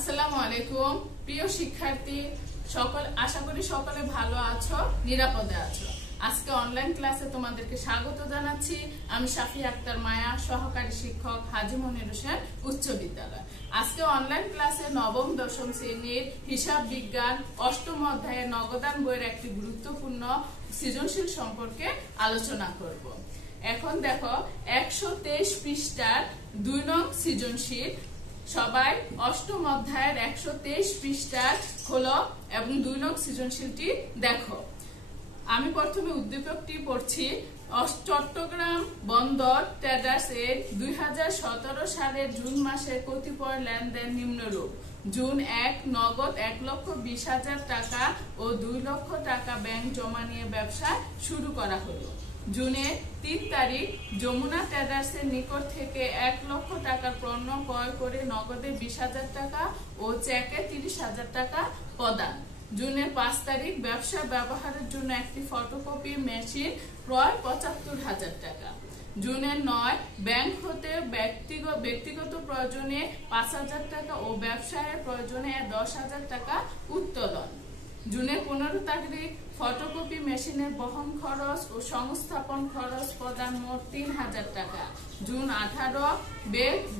আসসালামু আলাইকুম প্রিয় শিক্ষার্থী সকল, আশা করি সকলে ভালো আছো, নিরাপদে আছো। আজকে অনলাইন ক্লাসে তোমাদেরকে স্বাগত জানাচ্ছি। আমি সাফিয়া আক্তার মায়া, সহকারী শিক্ষক, হাজী মনির হোসেন উচ্চ বিদ্যালয়। আজকে অনলাইন ক্লাসে নবম দশম শ্রেণীর হিসাব বিজ্ঞান অষ্টম অধ্যায়ের নগদান বইয়ের একটি গুরুত্বপূর্ণ সৃজনশীল সম্পর্কে আলোচনা করব। এখন দেখো 123 পৃষ্ঠার 2 নং সৃজনশীল। সবাই অষ্টম অধ্যায়ের 123 পৃষ্ঠার খোলো এবং 2 নং সৃজনশীলটি দেখো। আমি প্রথমে উদ্দীপকটি পড়ছি। চট্টগ্রাম বন্দর ট্রেডার্স এর 2017 সালের জুন মাসের কতিপয় লেনদেন নিম্নরূপ। জুন 1 নগদ 1,20,000 টাকা ও 2 লক্ষ টাকা ব্যাংক জমা নিয়ে ব্যবসা শুরু করা হলো। জুনের 3 তারিখ যমুনা ট্রেডার্স এর নিকট থেকে 1 লক্ষ টাকার পণ্য ক্রয় করে নগদে 20,000 টাকা ও চেকে 30,000 টাকা প্রদান। জুনের 5 তারিখ ব্যবসা ব্যবহারের জন্য একটি ফটোকপি মেশিন ক্রয় 75,000 টাকা। জুনের 9 ব্যাংক হতে ব্যক্তিগত প্রয়োজনে 5,000 টাকা ও ব্যবসায়ের প্রয়োজনে 10,000 টাকা উত্তোলন। জুনের 15 তারিখ ফটোকপি মেশিনের বহন খরচ ও সংস্থাপন খরচ প্রদান মোট 3,000 টাকা। জুন 18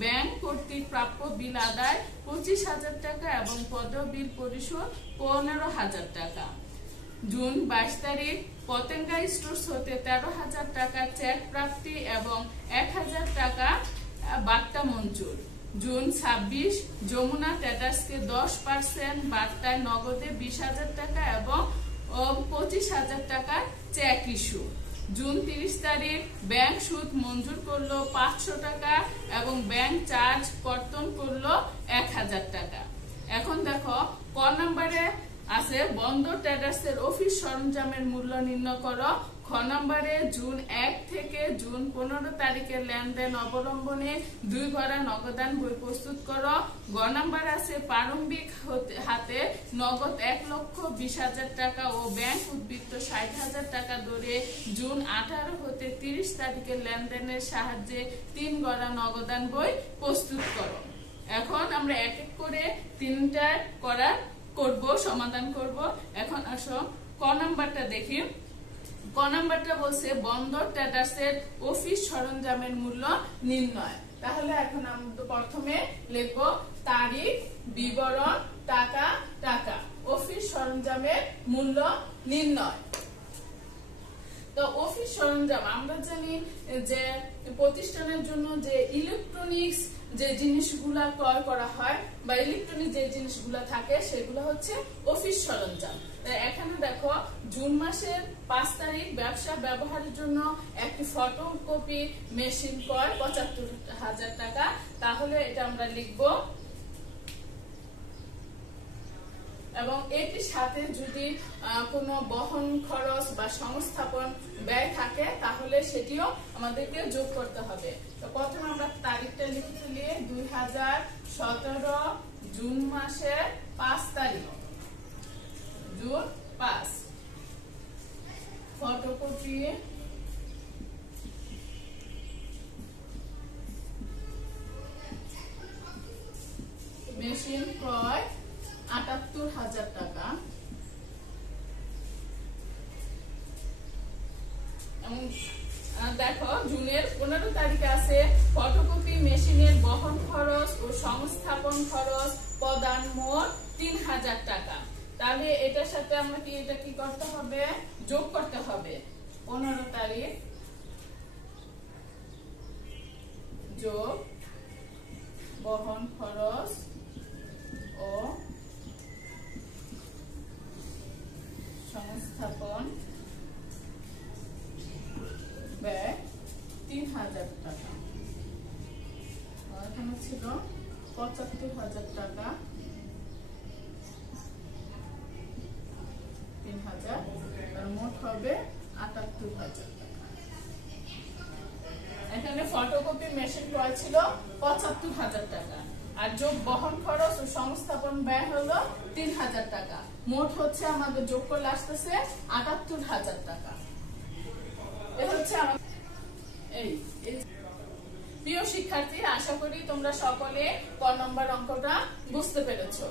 ব্যাংক কর্তৃক প্রাপ্য বিল আদায় 25,000 টাকা এবং পদবিল পরিশোধ 15,000 টাকা। জুন 22 তারিখ পতেঙ্গা স্টোর্স হতে 13,000 টাকা চেক প্রাপ্তি এবং 1,000 টাকা বার্তা মঞ্জুর। জুন 26 যমুনা ট্রেডার্সকে 10% বার্তায় নগদে 20,000 টাকা এবং 25,000 টাকা চেক ইস্যু। জুন 30 তারিখ ব্যাংক সুদ মঞ্জুর করলো 500 টাকা এবং ব্যাংক চার্জ কর্তন করলো 1,000 টাকা। এখন দেখো ক নম্বরে আছে বন্দর ট্রেডার্স এর অফিস সরঞ্জামের মূল্য নির্ণয় করো। খ নম্বরে জুন 1 থেকে জুন 15 তারিখের লেনদেন অবলম্বনে 2 গড়া নগদান বই প্রস্তুত করো। গ নম্বর আছে প্রারম্ভিক হাতে নগদ 1,20,000 টাকা ও ব্যাংক উদ্বৃত্ত 60,000 টাকা ধরে জুন 18 হতে 30 তারিখের লেনদেনের সাহায্যে 3 গড়া নগদান বই প্রস্তুত করো। এখন আমরা এক এক করে 3টা সমাধান করব। এখন আসো ক নাম্বারটা দেখি। ক নাম্বারটা বলছে বন্দর ট্রেডার্স এর অফিস সরঞ্জামের মূল্য নির্ণয়। তাহলে এখন আমরা প্রথমে লিখব তারিখ, বিবরণ, টাকা, টাকা, অফিস সরঞ্জামের মূল্য নির্ণয়। তো অফিস সরঞ্জাম আমরা জানি যে প্রতিষ্ঠানের জন্য যে ইলেকট্রনিক্স যে জিনিসগুলা ক্রয় করা হয় বা ইলেকট্রনিক যে জিনিসগুলা থাকে সেগুলো হচ্ছে অফিস সরঞ্জাম। এখানে দেখো জুন মাসের 5 তারিখ ব্যবসা ব্যবহারের জন্য একটি ফটোকপি মেশিন ক্রয় 75,000 টাকা। তাহলে এটা আমরা লিখব এবং এটির সাথে যদি কোনো বহন খরচ বা সংস্থাপন ব্যয় থাকে তাহলে সেটিও আমাদেরকে যোগ করতে হবে। তো প্রথমে আমরা তারিখটা লিখে ফেলি 2017 জুন মাসের 5 তারিখ। জুন 5 ফটোকপি মেশিন ক্রয় 78,000 টাকা এবং দেখো জুনের 15 তারিখে আছে ফটোকপি মেশিনের বহন খরচ ও সংস্থাপন খরচ প্রদান মোট 3,000 টাকা। তাহলে এটার সাথে আমরা এটা কি করতে হবে, যোগ করতে হবে। 15 তারিখ যোগ বহন খরচ ও সংস্থাপন ব্যয় 3,000 টাকা। এখানে ছিল 75,000 টাকা, 3,000 মোট হবে 78,000 টাকা। এখানে ফটোকপি মেশিন ক্রয় ছিল 75,000 টাকা আর যোগ বহন খরচ ও সংস্থাপন ব্যয় হলো 3,000 টাকা। মোট হচ্ছে আমাদের যোগ করলে আসতেছে 78,000 টাকা। এ হচ্ছে প্রিয় শিক্ষার্থী, আশা করি তোমরা সকলে ক নম্বর অঙ্কটা বুঝতে পেরেছো।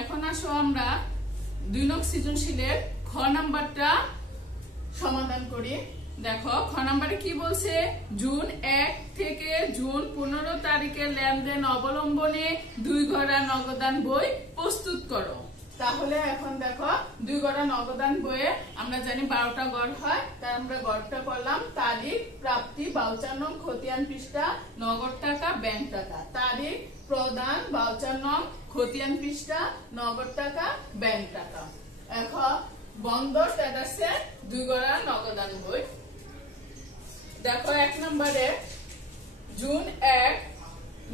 এখন আসো আমরা 2 নং সৃজনশীলের খ নাম্বারটা সমাধান করি। দেখো খ নাম্বারে কি বলছে, জুন 1 থেকে জুন 15 তারিখের লেনদেন অবলম্বনে 2 গড়া নগদান বই প্রস্তুত করো। তাহলে এখন দেখো 2 গড়া নগদান বইয়ে আমরা জানি 12টা গড় হয়, তাই আমরা গড়টা করলাম। তারিখ, প্রাপ্তি 52 নং, খতিয়ান পৃষ্ঠা, নগদ টাকা, ব্যাংক টাকা। তারিখ, প্রদান 52 নং, খতিয়ান পৃষ্ঠা, নগদ টাকা, ব্যাংক টাকা। এখন বন্দর ট্রেডার্সে 2 গড়া নগদান বই। দেখো 1 নম্বরে জুন 1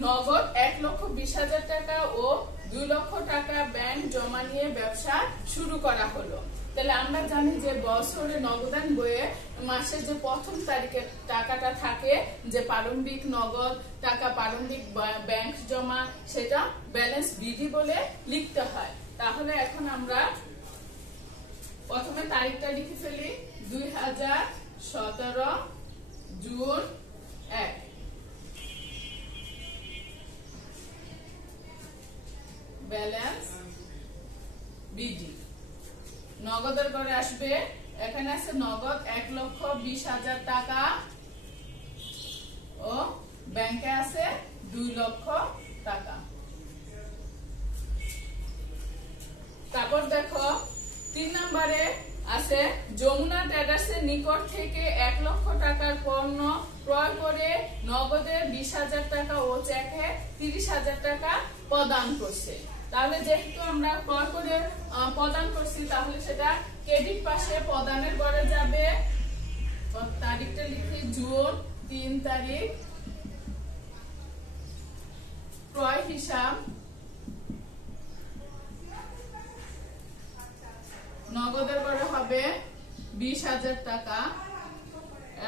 নগদ 1,20,000 টাকা ও 2 লক্ষ টাকা ব্যাংক জমা নিয়ে ব্যবসা শুরু করা হলো। তাহলে আমরা জানি যে বছরে নগদান বইয়ে মাসের যে প্রথম তারিখে টাকাটা থাকে, যে প্রারম্ভিক নগদ টাকা, প্রারম্ভিক ব্যাংক জমা, সেটা ব্যালেন্স বিধি বলে লিখতে হয়। তাহলে এখন আমরা প্রথমে তারিখটা লিখে ফেলি, 2017 জুন 1। ব্যালেন্স বিধি নগদের ঘরে আসবে, এখানে আছে নগদ 1,20,000 টাকা ও ব্যাংকে আছে 2 লক্ষ টাকা। তারপর দেখো 3 নম্বরে আছে যমুনা ট্রেডার্সের নিকট থেকে 1 লক্ষ টাকার পণ্য ক্রয় করে নগদে 20,000 টাকা ও চেকে 30,000 টাকা প্রদান করছে। তাহলে যেহেতু আমরা ক্রয় করে প্রদান করছি, তাহলে সেটা ক্রেডিট পাশে প্রদানের ঘরে যাবে। তারিখটা লিখি জুন 3 তারিখ। ক্রয় হিসাব নগদের ঘরে হবে 20,000 টাকা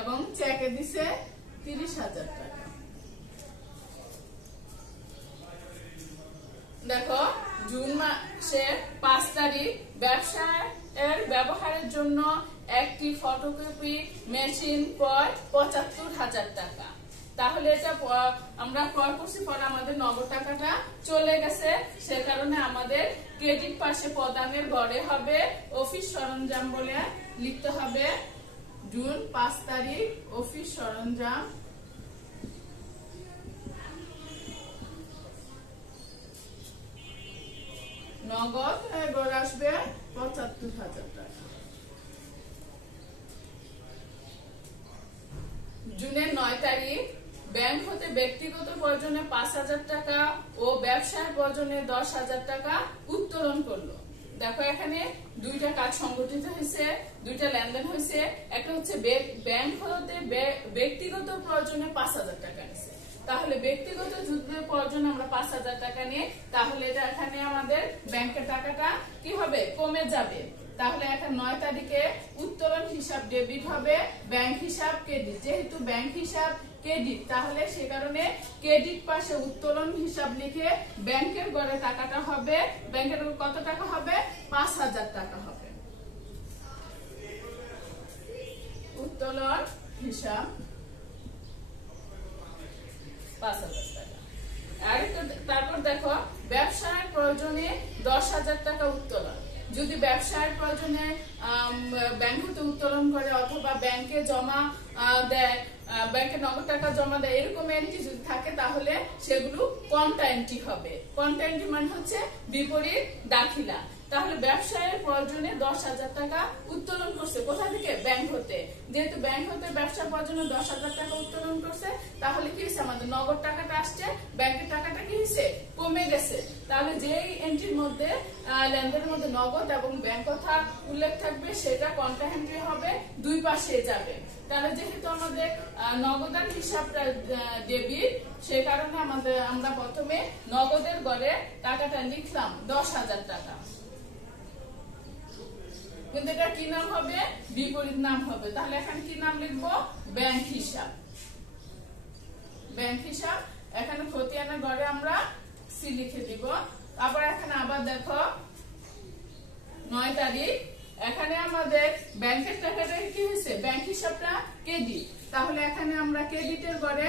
এবং চেকে দিছে 30,000 টাকা। দেখো জুন মাসের 5 তারিখ ব্যবসায়ের ব্যবহারের জন্য একটি ফটোকপি মেশিন ক্রয় 75,000 টাকা। তাহলে এটা আমরা ক্রয় করছি, পরে আমাদের নগদ টাকাটা চলে গেছে, সে কারণে আমাদের ক্রেডিট পাশে প্রদানের ঘরে হবে অফিস সরঞ্জাম বলে লিখতে হবে। জুন 5 তারিখ অফিস সরঞ্জাম নগদ ঘরে আসবে 75,000 টাকা। জুনের 9 তারিখ ব্যাংক হতে ব্যক্তিগত প্রয়োজনে 5,000 টাকা ও ব্যবসার প্রয়োজনে 10,000 টাকা উত্তোলন করলো। দেখো এখানে 2টা কাজ সংগঠিত হয়েছে, 2টা লেনদেন হয়েছে। একটা হচ্ছে ব্যাংক হতে ব্যক্তিগত প্রয়োজনে 5,000 টাকা নিছে। তাহলে ব্যক্তিগত যুদ্ধের প্রয়োজনে আমরা 5,000 টাকা নিয়ে, তাহলে এটা এখানে আমাদের ব্যাংকের টাকাটা কি হবে, কমে যাবে। তাহলে এখন 9 তারিখে উত্তোলন হিসাব ডেবিট হবে, ব্যাংক হিসাব ক্রেডিট। যেহেতু ব্যাংক হিসাব ক্রেডিট, তাহলে সে কারণে ক্রেডিট পাশে উত্তোলন হিসাব লিখে ব্যাংকের ঘরে টাকাটা হবে, ব্যাংকের কত টাকা হবে, 5,000 টাকা হবে। উত্তোলন হিসাব 5,000 টাকা। আর তারপর দেখো ব্যবসার প্রয়োজনে 10,000 টাকা উত্তোলন। যদি ব্যবসার প্রয়োজনে ব্যাংক হতে উত্তোলন করে অথবা ব্যাংকে জমা দেয়, ব্যাংকে নগদ টাকা জমা দেয়, এরকম এন্ট্রি যদি থাকে তাহলে সেগুলো কন্টা এন্ট্রি হবে। কন্টা এন্ট্রি মানে হচ্ছে বিপরীত দাখিলা। তাহলে ব্যবসায়ের প্রয়োজনে 10,000 টাকা উত্তোলন করছে, কোথা থেকে, ব্যাংক হতে। যেহেতু ব্যাংক হতে ব্যবসার প্রয়োজনে 10,000 টাকা উত্তোলন করছে, তাহলে কি হয়েছে, আমাদের নগদ টাকাটা আসছে, ব্যাংকের টাকাটা কি হয়েছে, কমে গেছে। তাহলে যেই এন্ট্রির মধ্যে লেনদেনের মধ্যে নগদ এবং ব্যাংক কথা উল্লেখ থাকবে, সেটা কন্টা এন্ট্রি হবে, 2 পাশে যাবে। তাহলে যেহেতু আমাদের নগদান হিসাবটা ডেবিট, সে কারণে আমরা প্রথমে নগদের ঘরে টাকাটা লিখলাম 10,000 টাকা, কিন্তু এটা কি নাম হবে, বিপরীত নাম হবে। তাহলে এখানে কি নাম লিখবো, ব্যাংক হিসাব। ব্যাংক হিসাব এখানে খতিয়ানের ঘরে আমরা সি লিখে দিব। তারপর এখানে আবার দেখো 9 তারিখ এখানে আমাদের ব্যাংকের টাকাটা কি হয়েছে, ব্যাংক হিসাবটা ক্রেডিট, তাহলে এখানে আমরা ক্রেডিটের ঘরে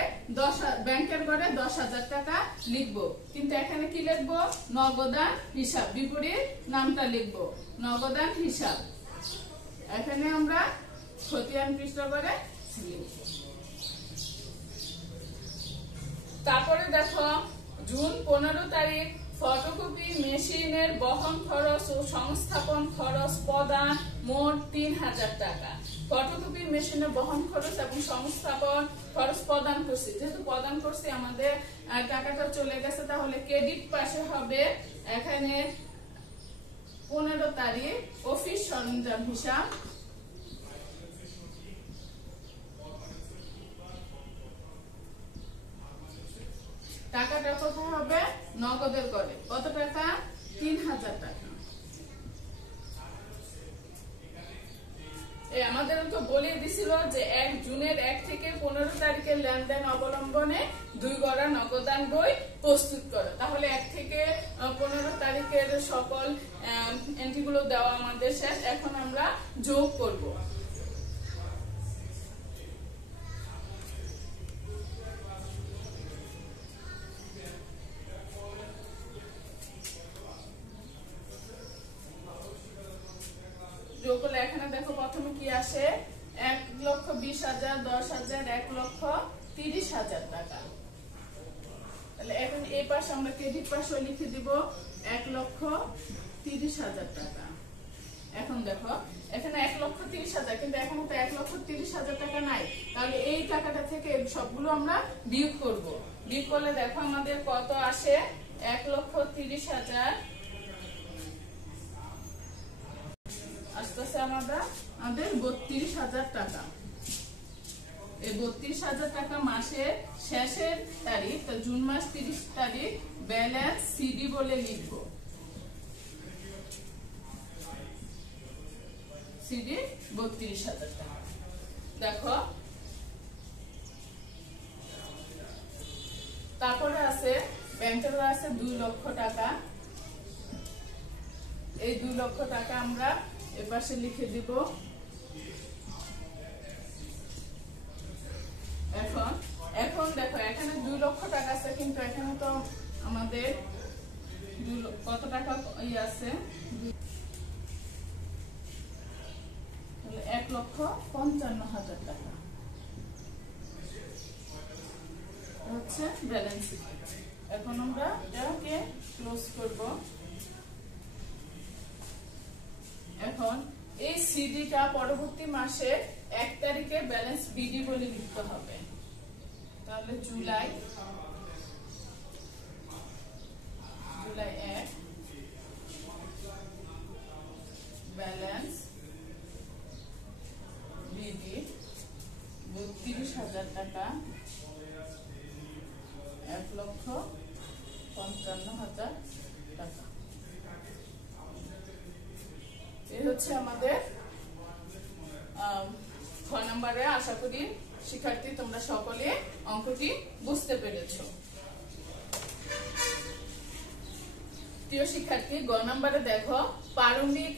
ব্যাংকের ঘরে 10,000 টাকা লিখবো, কিন্তু এখানে কি লিখবো, নগদান হিসাব, বিপরীত নামটা লিখবো নগদান হিসাব। এখানে আমরা খতিয়ান পৃষ্ঠ করে লিখবো। তারপরে দেখো জুন 15 তারিখ ফটোকপি মেশিনের বহন খরচ ও সংস্থাপন খরচ প্রদান মোট 3,000 টাকা। ফটোকপি মেশিনের বহন খরচ এবং সংস্থাপন খরচ প্রদান করছি, যেহেতু প্রদান করছি আমাদের টাকাটা চলে গেছে, তাহলে ক্রেডিট পাশে হবে এখানে 15 তারিখ অফিস সরঞ্জাম হিসাব, টাকাটা কোথায় হবে, নগদের করে, কত টাকা, 3,000 টাকা। আমাদের তো বলে দিছিল যে 1 জুনের 1 থেকে 15 তারিখের লেনদেন অবলম্বনে 2 গড়া নগদান বই প্রস্তুত করো। তাহলে 1 থেকে 15 তারিখের সকল এন্ট্রিগুলো দেওয়া আমাদের শেষ, এখন আমরা যোগ করব। যোগ করলে এখানে দেখো প্রথমে কি আসে, 1,20,000, 10,000, 1,30,000 টাকা। তাহলে এখন এই পাশে আমরা ক্রেডিট পাশে লিখে দিব 1,30,000 টাকা। এখন দেখো এখানে 1,30,000, কিন্তু এখানে তো 1,30,000 টাকা নাই, তাহলে এই টাকাটা থেকে সবগুলো আমরা বিয়োগ করব। বিয়োগ করলে দেখো আমাদের কত আসে, 1,30,000 আসতেছে আমাদের 32,000 টাকা। এই 32,000 টাকা মাসের শেষের তারিখ, তো জুন মাস 30 তারিখ ব্যালেন্স সিডি বলে লিখবো, সিডি 32,000 টাকা। দেখো তারপরে আছে ব্যাংকের আছে 2 লক্ষ টাকা। এই 2 লক্ষ টাকা আমরা এপাশে লিখে দিব। এখন দেখো এখানে 2 লক্ষ টাকা আছে, কিন্তু এখানে তো আমাদের কত টাকা আছে, 1,55,000 টাকা হচ্ছে ব্যালেন্স। এখন আমরা এটাকে ক্লোজ করব। এখন এই সিডিটা পরবর্তী মাসে 1 তারিখে ব্যালেন্স বিডি বলে লিখতে হবে। তাহলে জুলাই 1 ব্যালেন্স বিডি 32,000 টাকা, 1,55,000 টাকা। এই হচ্ছে আমাদের 6 নম্বরে। আশা করি শিক্ষার্থী তোমরা সকলে অঙ্কটি বুঝতে পেরেছো। প্রিয় শিক্ষার্থী, গ নম্বরে দেখো প্রারম্ভিক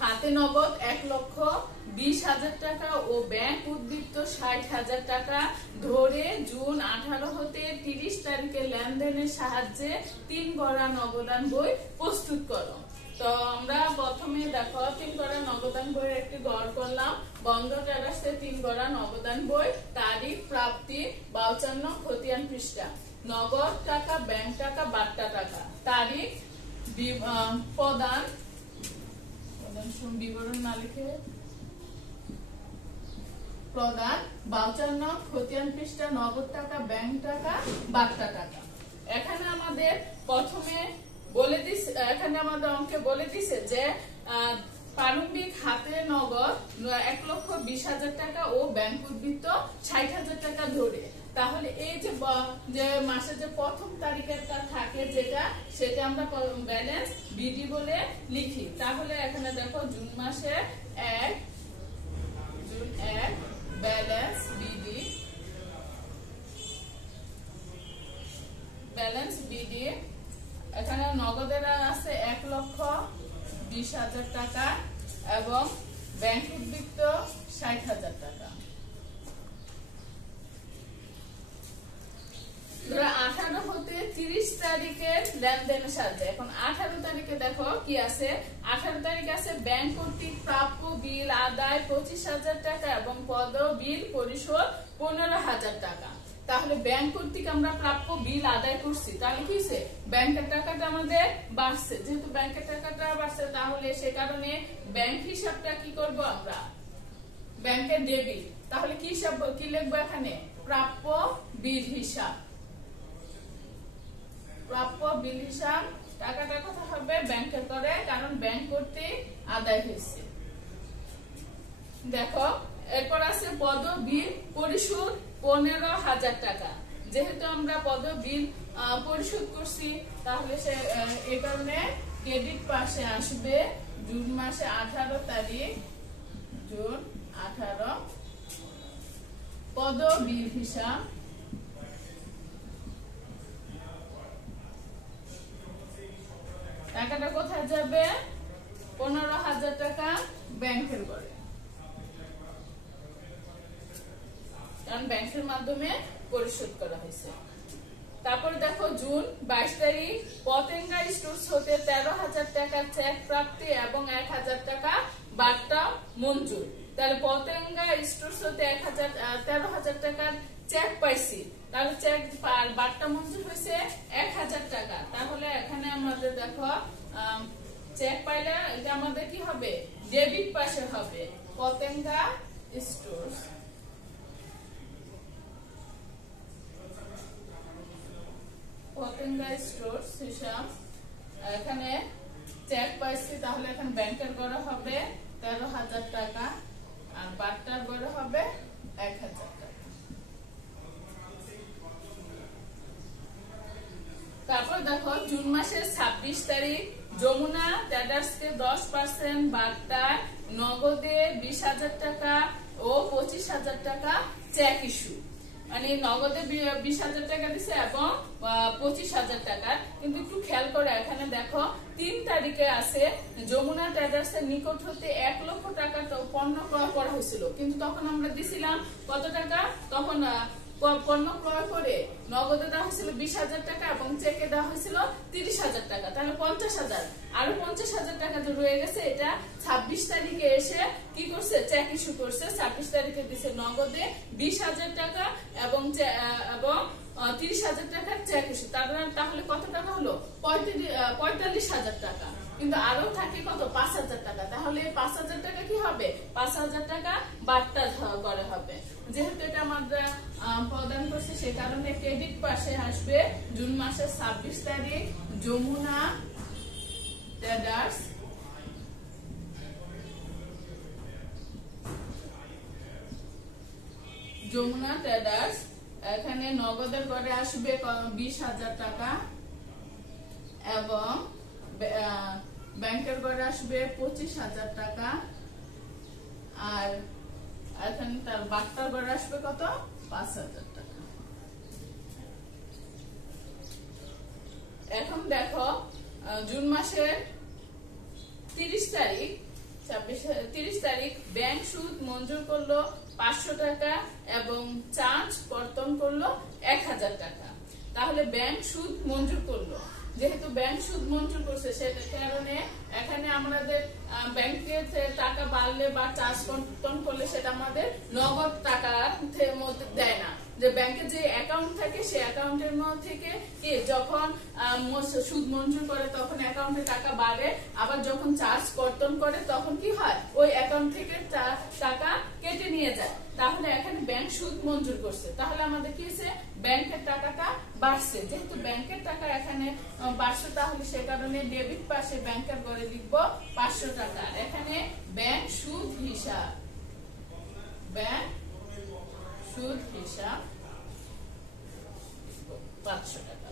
হাতে নগদ 1,20,000 টাকা ও ব্যাংক উদ্বৃত্ত 60,000 টাকা ধরে জুন 18 হতে 30 তারিখে লেনদেনের সাহায্যে 3 গড়া নগদান বই প্রস্তুত করো। তো আমরা প্রথমে দেখো 3 গড়া নগদান বইয়ের একটি গড় করলাম। বন্ধ টেরাসে 3 গড়া নগদান বই, তারিখ, প্রাপ্তি 55, খতিয়ান পৃষ্ঠা, নগদ টাকা, ব্যাংক টাকা, বাট্টা টাকা, তারিখ, প্রদান বিবরণ না লিখে প্রদান 52, খতিয়ান পৃষ্ঠা, নগদ টাকা, ব্যাংক টাকা, বাট্টা টাকা। এখানে আমাদের প্রথমে বলে দিছে, এখানে আমাদের অঙ্কে বলে দিছে যে প্রারম্ভিক হাতে নগদ 1,20,000 টাকা ও ব্যাংক উদ্বৃত্ত 60,000 টাকা ধরে, তাহলে এই যে মাসে যে প্রথম তারিখেরটা থাকে যেটা, সেটা আমরা ব্যালেন্স বিডি বলে লিখি। তাহলে এখানে দেখো জুন মাসে 1 ব্যালেন্স বিডি, এখানে নগদের আছে 1,20,000 টাকা, এবং ব্যাংক উদ্বৃত্ত ৬০,০০০ টাকা। 18 হতে 30 তারিখের লেনদেনের সাথে এখন 18 তারিখে দেখো কি আছে। 18 তারিখে আছে ব্যাংক কর্তৃক প্রাপ্য বিল আদায় 25,০০০ টাকা এবং পদ বিল পরিশোধ 15,০০০ টাকা। তাহলে ব্যাংক কর্তৃক আমরা প্রাপ্য বিল আদায় করছি, তাহলে কি হচ্ছে ব্যাংকের টাকাটা আমাদের বাড়ছে। যেহেতু ব্যাংকের টাকাটা বাড়ছে তাহলে সে কারণে ব্যাংক হিসাবটা কি করব আমরা, ব্যাংকের ডেবিট। তাহলে কি হিসাব কি লিখবো এখানে, প্রাপ্য বিল হিসাব। প্রাপ্য বিল হিসাব টাকাটা কথা হবে ব্যাংকের করে, কারণ ব্যাংক কর্তৃক আদায় হয়েছে। দেখো এরপর আছে পদ বিল পরিশোধ 15,০০০ টাকা। যেহেতু আমরা পদ বিল পরিশোধ করছি তাহলে সে এই কারণে ক্রেডিট পাশে আসবে জুন মাসে 18 তারিখ, জুন 18 পদ বিল হিসাব। টাকাটা কোথায় যাবে, 15,০০০ টাকা ব্যাংকের করে, কারণ ব্যাংকের মাধ্যমে পরিশোধ করা হয়েছে। তারপর দেখো জুন 22 তারিখ পতেঙ্গা স্টোরস হতে 13,০০০ টাকার চেক প্রাপ্তি এবং 1,০০০ টাকা বার্তা মঞ্জুর। তাহলে পতেঙ্গা স্টোরস হতে 13,০০০ টাকার চেক পাইছি, তাহলে চেক আর বার্তা মঞ্জুর হয়েছে 1,০০০ টাকা। তাহলে এখানে আমাদের দেখো চেক পাইলে এটা আমাদের কি হবে, ডেবিট পাশে হবে পতেঙ্গা স্টোরস। পতেঙ্গা স্টোরস হিসাব এখানে চেক পাইছি, তাহলে এখানে ব্যাংকের গড়ে হবে 13,০০০ টাকা আর বার্তার গড়ে হবে 1,০০০ টাকা। তারপর দেখো জুন মাসের 26 তারিখ যমুনা ট্রেডার্সকে 10% বার্তা নগদে 20,০০০ টাকা ও 25,০০০ টাকা চেক ইস্যু। মানে নগদে 20,০০০ টাকা দিছে এবং 25,০০০ টাকা। কিন্তু একটু খেয়াল করে এখানে দেখো 3 তারিখে আছে যমুনা ট্রেডার্স এর নিকট হতে 1 লক্ষ টাকা পণ্য ক্রয় করা হয়েছিল, কিন্তু তখন আমরা দিছিলাম কত টাকা, তখন পণ্য ক্রয় করে নগদে দেওয়া হয়েছিল 20,০০০ টাকা এবং চেকে দেওয়া হয়েছিল 30,০০০ টাকা। তাহলে 50,০০০ আরো 50,০০০ টাকা যে রয়ে গেছে, এটা 26 তারিখে এসে কি করছে, চেক ইস্যু করছে। 26 তারিখে দিছে নগদে 20,০০০ টাকা এবং 30,০০০ টাকার চেক ইস্যু। তাহলে কত টাকা হলো, 45,০০০ টাকা। কিন্তু আরো থাকে কত, 5,০০০ টাকা। তাহলে 5,০০০ টাকা কি হবে, 5,০০০ টাকা বার্তা করে হবে। যেহেতু এটা আমরা প্রদান করছি সে কারণে ক্রেডিট পাশে আসবে জুন মাসের 26 তারিখ যমুনা ট্রেডার্স। যমুনা ট্রেডার্স এখানে নগদের করে আসবে 20,০০০ টাকা এবং ব্যাংকের করে আসবে 25,০০০ টাকা আর এখানে তার বার্তার করে আসবে কত, 5,০০০ টাকা। এখন দেখো জুন মাসের 30 তারিখ ব্যাংক সুদ মঞ্জুর করলো 500 টাকা এবং চার্জ কর্তন করলো 1,০০০ টাকা। তাহলে ব্যাংক সুদ মঞ্জুর করলো, যেহেতু ব্যাংক সুদ মঞ্জুর করছে সে কারণে এখানে আমাদের ব্যাংকের টাকা বাড়লে বা চার্জ কর্তন করলে সেটা আমাদের নগদ টাকার মধ্যে দেয় না। যে ব্যাংকে যে অ্যাকাউন্ট থাকে সেই অ্যাকাউন্টের মধ্যে থেকে কি যখন সুদ মঞ্জুর করে তখন অ্যাকাউন্টে টাকা বাড়ে, আবার যখন চার্জ কর্তন করে তখন কি হয়, ওই অ্যাকাউন্ট থেকে টাকা কেটে নিয়ে যায়। তাহলে এখানে ব্যাংক সুদ মঞ্জুর করছে, তাহলে আমাদের কি হয়েছে, ব্যাংকের টাকাটা বাড়ছে। যেহেতু ব্যাংকের টাকা এখানে বাড়ছে তাহলে সে কারণে ডেবিট পাশে ব্যাংকের করে লিখবো 500 টাকা। এখানে ব্যাংক সুদ হিসাব, ব্যাংক সুদ হিসাব 500 টাকা।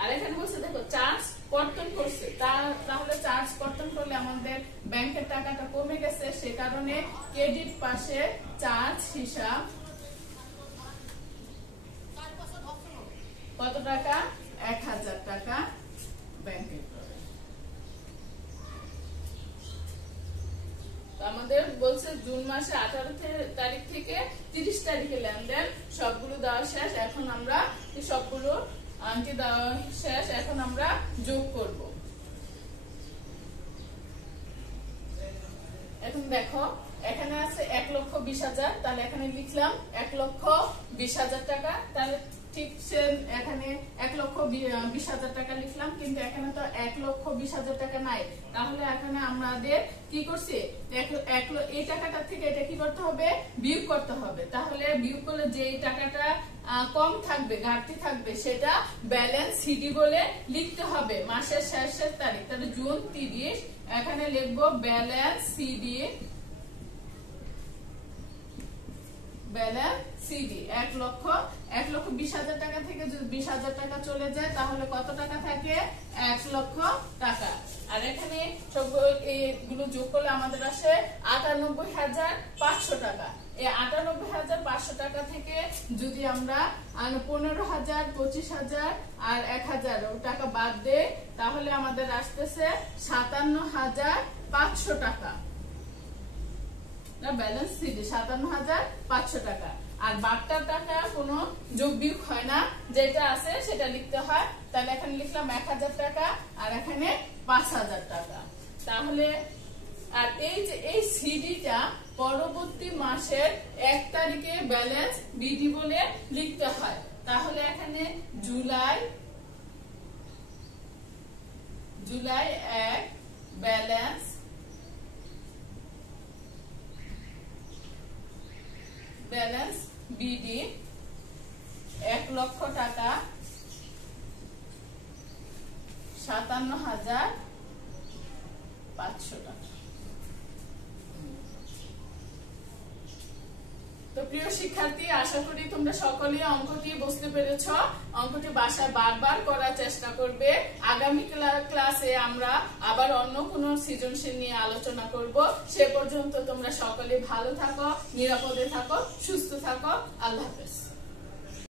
আর এখানে বলছে দেখো চার্জ কর্তন করছে, তাহলে চার্জ কর্তন করলে আমাদের ব্যাংকের টাকাটা কমে গেছে, সে কারণে ক্রেডিট পাশে চার্জ হিসাব কত টাকা, 1,০০০ টাকা ব্যাংকের। আমাদের বলছে জুন মাসে 18 তারিখ থেকে 30 তারিখে লেনদেন সবগুলো দেওয়া শেষ। এখন আমরা সবগুলো আংটি দেওয়া শেষ, এখন আমরা যোগ করব। এখন দেখো এখানে আছে 1,20,000, তাহলে এখানে লিখলাম 1,20,000 টাকা। তাহলে ঠিক এখানে 1,20,000 টাকা লিখলাম, কিন্তু এখানে তো 1,20,000 টাকা নাই। তাহলে এখানে আমাদের কি করছি, এই টাকাটা থেকে এটা কি করতে হবে, বিয়োগ করতে হবে। তাহলে বিয়োগ করলে যে টাকাটা কম থাকবে, ঘাটতি থাকবে, সেটা ব্যালেন্স সিডি বলে লিখতে হবে মাসের শেষের তারিখ। তাহলে জুন 30, এখানে লিখবো ব্যালেন্স সিডি, ব্যালেন্স সিডি 1,20,000 টাকা থেকে যদি 20,000 টাকা চলে যায় তাহলে কত টাকা থাকে, 1,00,000 টাকা। আর এখানে সবগুলো যোগ করলে আমাদের আসে 98,500 টাকা। এই 98,500 টাকা থেকে যদি আমরা 15,000, 25,000 আর 1,000 টাকা বাদ দেই তাহলে আমাদের আসতেছে 57,500 টাকা। ব্যালেন্স সিডি 57,500 টাকা। আর বাকিটা টাকা কোনো যোগ বিয়োগ হয় না, যেটা আছে সেটা লিখতে হয়। তাহলে এখানে লিখলাম 1,000 টাকা আর এখানে 5,000 টাকা। তাহলে আর এই সিডিটা পরবর্তী মাসের 1 তারিখে ব্যালেন্স বিডি বলে লিখতে হয়। তাহলে এখানে জুলাই 1 ব্যালেন্স বিডি 1,00,000 টাকা, 57,500 টাকা। তো প্রিয় শিক্ষার্থী, আশা করি তোমরা সকলেই অঙ্কটি বুঝতে পেরেছ। অঙ্কটি বাসায় বারবার করার চেষ্টা করবে। আগামী ক্লাসে আমরা আবার অন্য কোনো সৃজনশীল নিয়ে আলোচনা করব। সে পর্যন্ত তোমরা সকলে ভালো থাকো, নিরাপদে থাকো, সুস্থ থাকো। আল্লাহ হাফেজ।